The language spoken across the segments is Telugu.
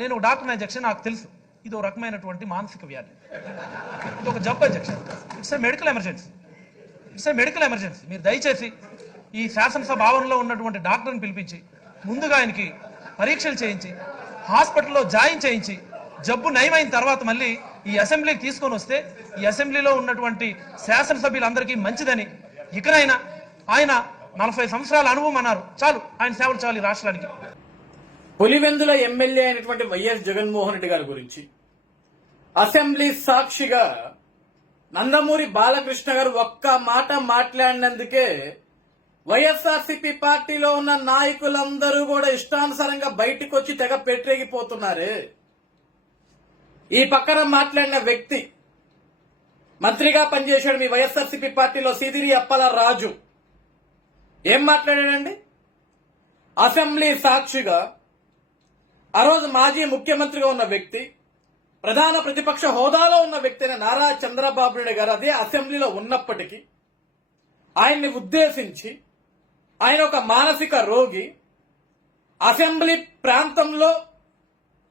నేను ఒక డాక్టర్ అధ్యక్ష, నాకు తెలుసు ఇది ఒక రకమైనటువంటి మానసిక వ్యాధి, ఇది ఒక జబ్బు అధ్యక్ష. It's a medical emergency, it's a medical emergency. మీరు దయచేసి ఈ శాసనసభ ఆవరణలో ఉన్నటువంటి డాక్టర్ని పిలిపించి ముందుగా ఆయనకి పరీక్షలు చేయించి హాస్పిటల్లో జాయిన్ చేయించి జబ్బు నయమైన తర్వాత మళ్ళీ ఈ అసెంబ్లీకి తీసుకొని వస్తే ఈ అసెంబ్లీలో ఉన్నటువంటి శాసనసభ్యులందరికీ మంచిదని, ఇకనైనా ఆయన 40 సంవత్సరాల అనుభవం అన్నారు, చాలు ఆయన సేవలు చాలు ఈ రాష్ట్రానికి. పులివెందుల ఎమ్మెల్యే అయినటువంటి వైఎస్ జగన్మోహన్ రెడ్డి గారి గురించి అసెంబ్లీ సాక్షిగా నందమూరి బాలకృష్ణ గారు ఒక్క మాట మాట్లాడినందుకే వైఎస్ఆర్సీపీ పార్టీలో ఉన్న నాయకులందరూ కూడా ఇష్టానుసారంగా బయటకు వచ్చి తెగ పెట్టరేగిపోతున్నారే. ఈ పక్కన మాట్లాడిన వ్యక్తి మంత్రిగా పనిచేశాడు మీ వైఎస్ఆర్సీపీ పార్టీలో, సీదిరి అప్పల రాజు. ఏం మాట్లాడాడండి? అసెంబ్లీ సాక్షిగా ఆ రోజు మాజీ ముఖ్యమంత్రిగా ఉన్న వ్యక్తి, ప్రధాన ప్రతిపక్ష హోదాలో ఉన్న వ్యక్తి అయిన నారా చంద్రబాబు నాయుడు గారు అదే అసెంబ్లీలో ఉన్నప్పటికీ ఆయన్ని ఉద్దేశించి ఆయన ఒక మానసిక రోగి, అసెంబ్లీ ప్రాంతంలో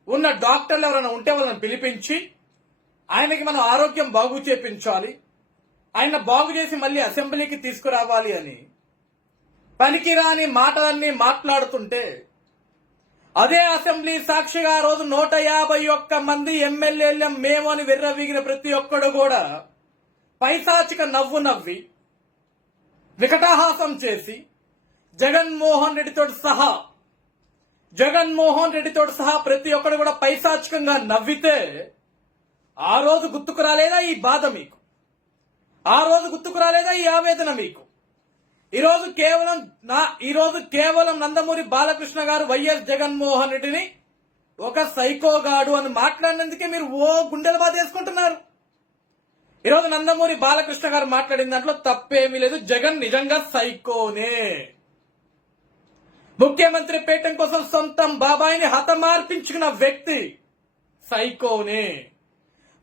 ఉన్న డాక్టర్లు ఎవరైనా ఉంటే వాళ్ళని పిలిపించి ఆయనకి మనం ఆరోగ్యం బాగు చేపించాలి, ఆయన బాగు చేసి మళ్ళీ అసెంబ్లీకి తీసుకురావాలి అని పనికిరాని మాటలన్నీ మాట్లాడుతుంటే అదే అసెంబ్లీ సాక్షిగా ఆ రోజు 151 మంది ఎమ్మెల్యేలు మేము అని విర్రవీగిన ప్రతి ఒక్కడు కూడా పైశాచిక నవ్వు నవ్వి వికటాహాసం చేసి జగన్మోహన్ రెడ్డితో సహా ప్రతి ఒక్కడు కూడా పైశాచికంగా నవ్వితే ఆ రోజు గుర్తుకు రాలేదా ఈ బాధ మీకు? ఆ రోజు గుర్తుకు రాలేదా ఈ ఆవేదన మీకు? ఈరోజు కేవలం నందమూరి బాలకృష్ణ గారు వైఎస్ జగన్మోహన్ రెడ్డిని ఒక సైకోగాడు అని మాట్లాడినందుకే మీరు గుండెలు బాధేసుకుంటున్నారు. ఈరోజు నందమూరి బాలకృష్ణ గారు మాట్లాడిన దాంట్లో తప్పేమీ లేదు. జగన్ నిజంగా సైకోనే. ముఖ్యమంత్రి పీఠం కోసం సొంతం బాబాయిని హతమార్పించుకున్న వ్యక్తి సైకోనే.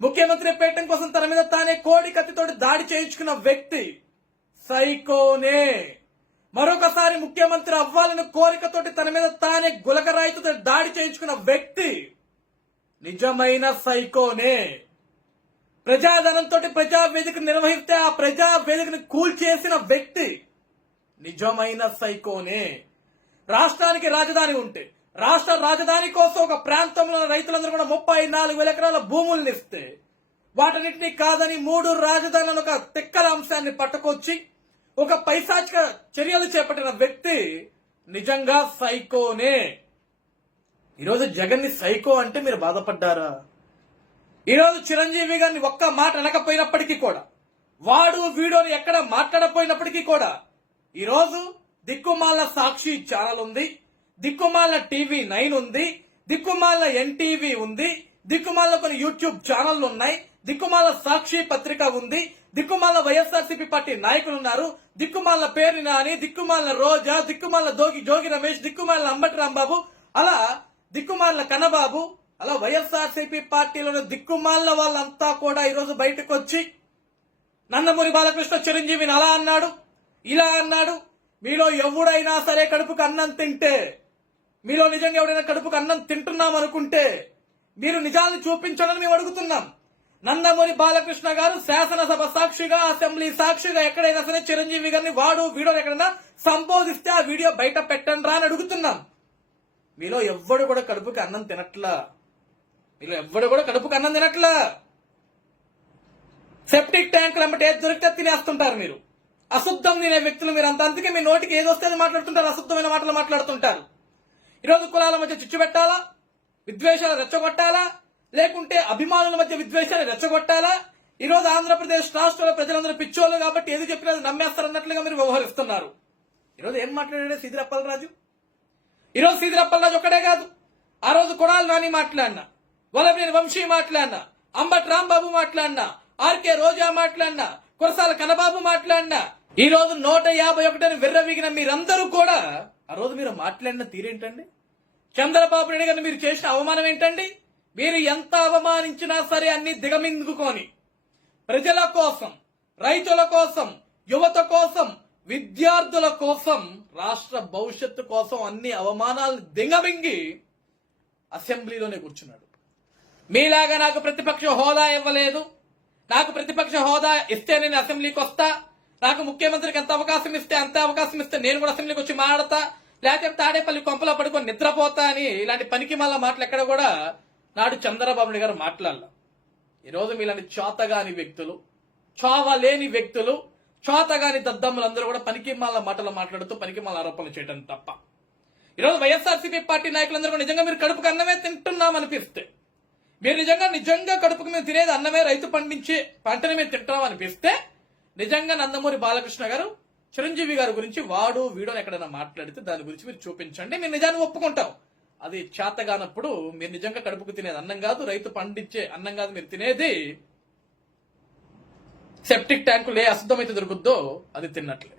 ముఖ్యమంత్రి పీఠం కోసం తన మీద తానే కోడి కత్తితోటి దాడి చేయించుకున్న వ్యక్తి సైకోనే. మరొకసారి ముఖ్యమంత్రి అవ్వాలని కోరికతోటి తన మీద తానే గులకరాయితో దాడి చేయించుకున్న వ్యక్తి నిజమైన సైకోనే. ప్రజాధనంతో ప్రజావేదిక నిర్వహిస్తే ఆ ప్రజావేదికను కూల్చేసిన వ్యక్తి నిజమైన సైకోనే. రాష్ట్రానికి రాజధాని ఉంటే రాష్ట్ర రాజధాని కోసం ఒక ప్రాంతంలో రైతులందరూ కూడా 34,000 ఎకరాల భూముల్ని ఇస్తే వాటన్నిటినీ కాదని 3 రాజధానులను ఒక తిక్కల అంశాన్ని పట్టుకొచ్చి ఒక పైశాచిక చర్యలు చేపట్టిన వ్యక్తి నిజంగా సైకోనే. ఈరోజు జగన్ ని సైకో అంటే మీరు బాధపడ్డారా? ఈరోజు చిరంజీవి గారిని ఒక్క మాట అనకపోయినప్పటికీ కూడా, వాడు వీడియోని ఎక్కడ మాట్లాడపోయినప్పటికీ కూడా, ఈరోజు దిక్కుమాల సాక్షి ఛానల్ ఉంది, దిక్కుమాల టీవీ 9 ఉంది, దిక్కుమాల ఎన్టీవీ ఉంది, దిక్కుమాల కొన్ని యూట్యూబ్ ఛానళ్లు ఉన్నాయి, దిక్కుమాల సాక్షి పత్రిక ఉంది, దిక్కుమాల వైఎస్ఆర్సీపీ పార్టీ నాయకులు ఉన్నారు, దిక్కుమాల పేరు నాని, దిక్కుమాల రోజా, దిక్కుమాల జోగి రమేష్, దిక్కుమాల అంబటి రాంబాబు, అలా దిక్కుమాల కన్నబాబు, అలా వైఎస్ఆర్సీపీ పార్టీలోని దిక్కుమాల వాళ్ళంతా కూడా ఈరోజు బయటకు వచ్చి నందమూరి బాలకృష్ణ చిరంజీవిని అలా అన్నాడు, ఇలా అన్నాడు. మీలో ఎవడైనా సరే కడుపుకు అన్నం తింటే, మీలో నిజంగా ఎవడైనా కడుపుకు అన్నం తింటున్నాం అనుకుంటే మీరు నిజాన్ని చూపించడానికి మేము అడుగుతున్నాం. నందమూరి బాలకృష్ణ గారు శాసనసభ సాక్షిగా, అసెంబ్లీ సాక్షిగా ఎక్కడైనా సరే చిరంజీవి గారిని వీడియో ఎక్కడైనా సంబోధిస్తే ఆ వీడియో బయట పెట్టండి రా అని అడుగుతున్నాం. మీలో ఎవ్వడు కూడా కడుపుకి అన్నం తినట్లా. సెప్టిక్ ట్యాంకులు అమ్మటే ఏది దొరికితే తినేస్తుంటారు మీరు. అశుద్ధం తినే వ్యక్తులు మీరు అంత. అందుకే మీ నోటికి ఏది వస్తే అది మాట్లాడుతుంటారు, అశుద్ధమైన మాటలు మాట్లాడుతుంటారు. ఈరోజు కులాల మధ్య చిచ్చు పెట్టాలా, విద్వేషాలు రెచ్చగొట్టాలా, లేకుంటే అభిమానుల మధ్య విద్వేషాలు రెచ్చగొట్టాలా? ఈరోజు ఆంధ్రప్రదేశ్ రాష్ట్రంలో ప్రజలందరూ పిచ్చోళ్ళు కాబట్టి ఏది చెప్పినా నమ్మేస్తారన్నట్లుగా మీరు వ్యవహరిస్తున్నారు. ఈరోజు ఏం మాట్లాడాడే సీదిరి అప్పలరాజు? ఈరోజు సీదిరి అప్పలరాజు ఒక్కడే కాదు, ఆ రోజు కొడాలి నాని మాట్లాడినా, వల్లభనేని వంశీ మాట్లాడినా, అంబటి రాంబాబు మాట్లాడినా, ఆర్కే రోజా మాట్లాడినా, కురసాల కన్నబాబు మాట్లాడినా, ఈ రోజు 151 విర్రవీగిన మీరందరూ కూడా ఆ రోజు మీరు మాట్లాడిన తీరేంటండి? చంద్రబాబు నాయుడు గారిని మీరు చేసిన అవమానం ఏంటండి? మీరు ఎంత అవమానించినా సరే అన్ని దిగమింగుకొని ప్రజల కోసం, రైతుల కోసం, యువత కోసం, విద్యార్థుల కోసం, రాష్ట్ర భవిష్యత్తు కోసం అన్ని అవమానాలను దిగమింగి అసెంబ్లీలోనే కూర్చున్నాడు. మీలాగా నాకు ప్రతిపక్ష హోదా ఇవ్వలేదు, నాకు ప్రతిపక్ష హోదా ఇస్తే నేను అసెంబ్లీకి వస్తా, నాకు ముఖ్యమంత్రికి ఎంత అవకాశం ఇస్తే అంత అవకాశం ఇస్తే నేను కూడా అసెంబ్లీకి వచ్చి మాడతా, లేకపోతే తాడేపల్లి కొంపలో పడుకొని నిద్రపోతా అని ఇలాంటి పనికి మళ్ళా మాటలు ఎక్కడ కూడా నాడు చంద్రబాబు నాయుడు గారు మాట్లాడాల. ఈరోజు మీలాంటి చోతగాని వ్యక్తులు, చోవలేని వ్యక్తులు, చోతగాని దద్దమ్మలందరూ కూడా పనికి మళ్ళా మాటలు మాట్లాడుతూ పనికి మళ్ళా ఆరోపణలు చేయడం తప్ప. ఈరోజు వైఎస్ఆర్సీపీ పార్టీ నాయకులందరూ కూడా నిజంగా మీరు కడుపుకు అన్నమే తింటున్నాం అనిపిస్తే, మీరు నిజంగా కడుపుకు మేము తినేది అన్నమే, రైతు పండించే పంటని మేము తింటున్నాం అనిపిస్తే, నిజంగా నందమూరి బాలకృష్ణ గారు చిరంజీవి గారి గురించి వాడు వీడో ఎక్కడైనా మాట్లాడితే దాని గురించి మీరు చూపించండి, మీరు నిజాన్ని ఒప్పుకుంటాం. అది చేతగానప్పుడు మీరు నిజంగా కడుపుకు తినేది అన్నం కాదు, రైతు పండించే అన్నం కాదు, మీరు తినేది సెప్టిక్ ట్యాంకులు ఏ అశుద్ధమైతే దొరుకుద్దో అది తిన్నట్లే.